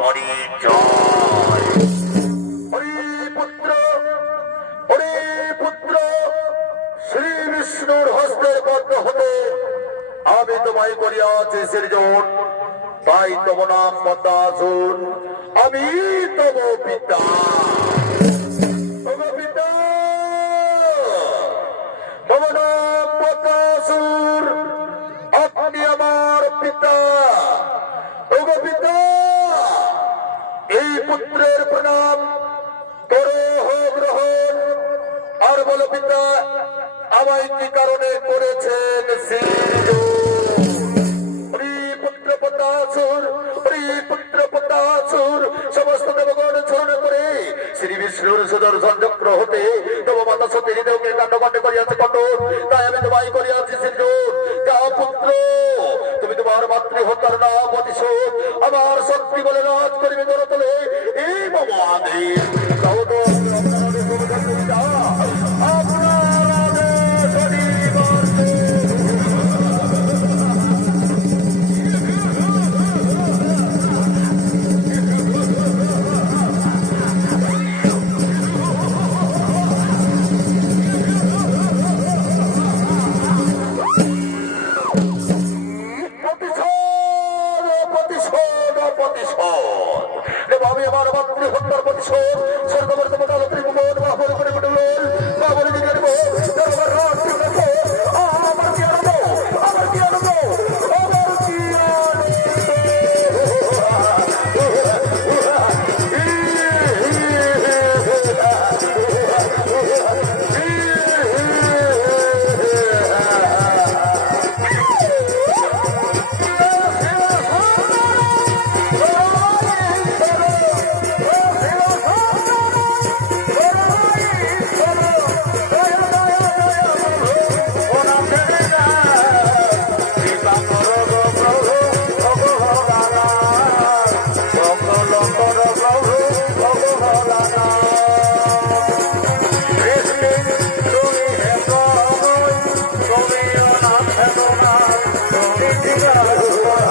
পরিচয় হরি পুত্র হরি পুত্র, শ্রী বিষ্ণুর হস্তের পদ্ম হতে আমি তোমায় করিয়াছি সৃজন। তাই তব নাম পদ্মাসুর, আমি তব পিতা। তব পিতা মম নাম পদ্মাসুর আপনি আমার পিতা ওগো পিতা এই পুত্রের প্রণাম। করো গ্রহণ। আর বলো, পিতা, আমায় কি কারণে করেছেন সমস্ত দেবগণ ছড়ন করে শ্রী বিষ্ণুর সুদর্শন চক্র হতে তব মাতা সতী হৃদয়কে কাণ্ড করিয়াছে কণ্ড তাই আমি তোমায় করিয়াছি পুত্র তোমার মাতৃহত্যার নাম প্রতিশোধ আমার শক্তি বলে রাজ করিবে গড়ে তোলে এই মম Yeah.